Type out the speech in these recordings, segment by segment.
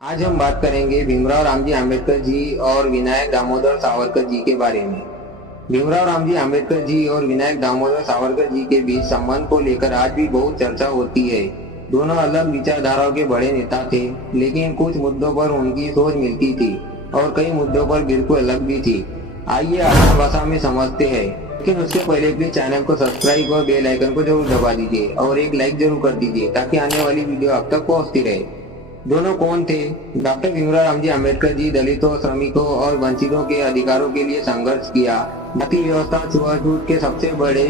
आज हम बात करेंगे भीमराव रामजी आम्बेडकर जी और विनायक दामोदर सावरकर जी के बारे में। भीमराव रामजी आम्बेडकर जी और विनायक दामोदर सावरकर जी के बीच संबंध को लेकर आज भी बहुत चर्चा होती है। दोनों अलग विचारधाराओं के बड़े नेता थे, लेकिन कुछ मुद्दों पर उनकी सोच मिलती थी और कई मुद्दों पर बिल्कुल अलग भी थी। आइए आसान भाषा में समझते हैं, लेकिन उससे पहले प्लीज चैनल को सब्सक्राइब और बेल आइकन को जरूर दबा दीजिए और एक लाइक जरूर कर दीजिए ताकि आने वाली वीडियो आप तक पहुंचती रहे। दोनों कौन थे? डॉक्टर भीमराव रामजी आम्बेडकर जी दलितों, श्रमिकों और वंचितों के अधिकारों के लिए संघर्ष किया। जाति व्यवस्था छुआछूत के सबसे बड़े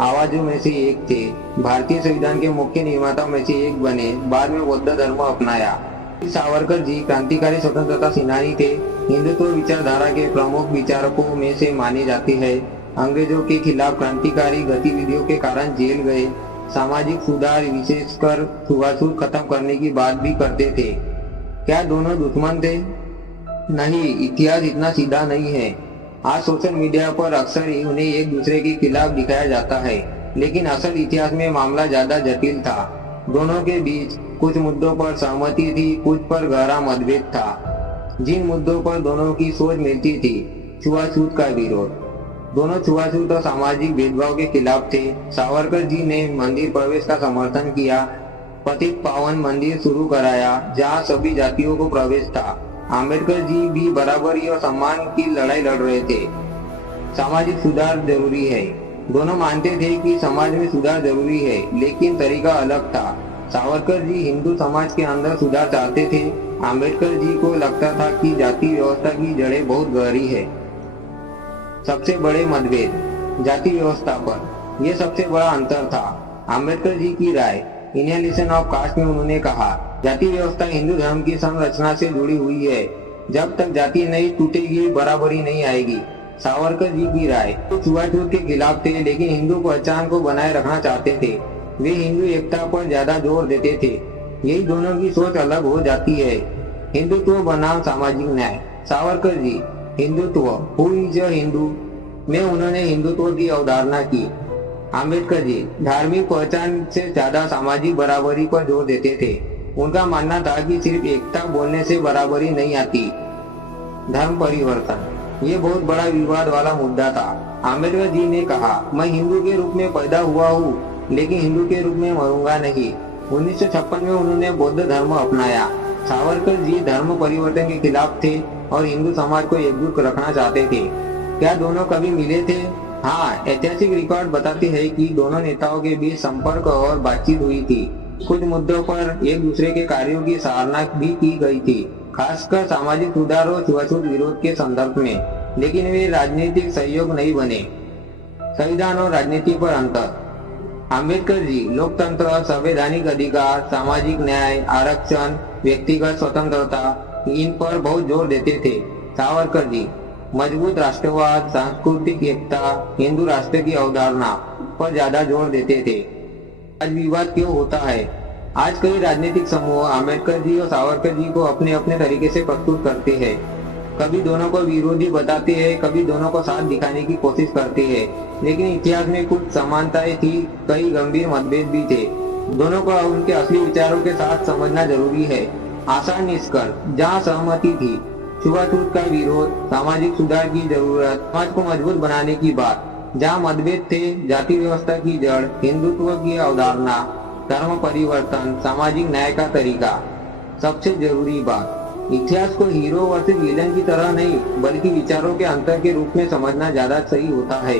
आवाजों में से एक थे। भारतीय संविधान के मुख्य निर्माताओं में से एक बने। बाद में बौद्ध धर्म अपनाया। सावरकर जी क्रांतिकारी स्वतंत्रता सेनानी थे। हिंदुत्व विचारधारा के प्रमुख विचारकों में से माने जाते हैं। अंग्रेजों के खिलाफ क्रांतिकारी गतिविधियों के कारण जेल गए। सामाजिक सुधार, विशेषकर छुआछूत खत्म करने की बात भी करते थे। क्या दोनों दुश्मन थे? नहीं, इतिहास इतना सीधा नहीं है। आज सोशल मीडिया पर अक्सर उन्हें एक दूसरे के खिलाफ दिखाया जाता है, लेकिन असल इतिहास में मामला ज्यादा जटिल था। दोनों के बीच कुछ मुद्दों पर सहमति थी, कुछ पर गहरा मतभेद था। जिन मुद्दों पर दोनों की सोच मिलती थी, छुआछूत का विरोध। दोनों छुआछूत और सामाजिक भेदभाव के खिलाफ थे। सावरकर जी ने मंदिर प्रवेश का समर्थन किया, पतित पावन मंदिर शुरू कराया जहां सभी जातियों को प्रवेश था। आम्बेडकर जी भी बराबरी और सम्मान की लड़ाई लड़ रहे थे। सामाजिक सुधार जरूरी है। दोनों मानते थे कि समाज में सुधार जरूरी है, लेकिन तरीका अलग था। सावरकर जी हिंदू समाज के अंदर सुधार चाहते थे। आम्बेडकर जी को लगता था कि जाति व्यवस्था की जड़ें बहुत गहरी है। सबसे बड़े मतभेद जाति व्यवस्था पर, यह सबसे बड़ा अंतर था। आम्बेडकर जी की राय इनहेलिशन ऑफ कास्ट में उन्होंने कहा, जाति व्यवस्था हिंदू धर्म की संरचना से जुड़ी हुई है। जब तक जाति नहीं टूटेगी, बराबरी नहीं आएगी। सावरकर जी की राय तो छुआछूत के खिलाफ थे, लेकिन हिंदू पहचान को बनाए रखना चाहते थे। वे हिंदू एकता पर ज्यादा जोर देते थे। यही दोनों की सोच अलग हो जाती है। हिंदुत्व बनाम सामाजिक न्याय। Savarkar ji Hindutva, who is a Hindu में उन्होंने हिंदुत्व की अवधारणा की। आम्बेडकर जी धार्मिक पहचान से ज्यादा सामाजिक बराबरी पर जोर देते थे। उनका मानना था कि सिर्फ एकता बोलने से बराबरी नहीं आती। धर्म परिवर्तन, ये बहुत बड़ा विवाद वाला मुद्दा था। आम्बेडकर जी ने कहा, मैं हिंदू के रूप में पैदा हुआ हूँ, लेकिन हिंदू के रूप में मरूंगा नहीं। 1956 में उन्होंने बौद्ध धर्म अपनाया। सावरकर जी धर्म परिवर्तन के खिलाफ थे और हिंदू समाज को एकजुट रखना चाहते थे। क्या दोनों कभी मिले थे? हाँ, ऐतिहासिक रिकॉर्ड बताते हैं कि दोनों नेताओं के बीच संपर्क और बातचीत हुई थी। कुछ मुद्दों पर एक दूसरे के कार्यों की सराहना भी की गई थी, खासकर सामाजिक सुधार और छुआछूत विरोध के संदर्भ में, लेकिन वे राजनीतिक सहयोग नहीं बने। संविधान और राजनीति पर अंतर। आम्बेडकर जी लोकतंत्र, संवैधानिक अधिकार, सामाजिक न्याय, आरक्षण, व्यक्तिगत स्वतंत्रता, इन पर बहुत जोर देते थे। सावरकर जी मजबूत राष्ट्रवाद, सांस्कृतिक एकता, हिंदू राष्ट्र की अवधारणा पर ज्यादा जोर देते थे। आज विवाद क्यों होता है? आज कई राजनीतिक समूह आम्बेडकर जी और सावरकर जी को अपने अपने तरीके से प्रस्तुत करते हैं। कभी दोनों को विरोधी बताते हैं, कभी दोनों को साथ दिखाने की कोशिश करते हैं, लेकिन इतिहास में कुछ समानताएं थी, कई गंभीर मतभेद भी थे। दोनों को उनके असली विचारों के साथ समझना जरूरी है। आसान निष्कर्ष, जहाँ सहमति थी, छुआछूत का विरोध, सामाजिक सुधार की जरूरत, समाज को मजबूत बनाने की बात। जहाँ मतभेद थे, जाति व्यवस्था की जड़, हिंदुत्व की अवधारणा, धर्म परिवर्तन, सामाजिक न्याय का तरीका। सबसे जरूरी बात, इतिहास को हीरो वर्सेस विलन की तरह नहीं, बल्कि विचारों के अंतर के रूप में समझना ज्यादा सही होता है।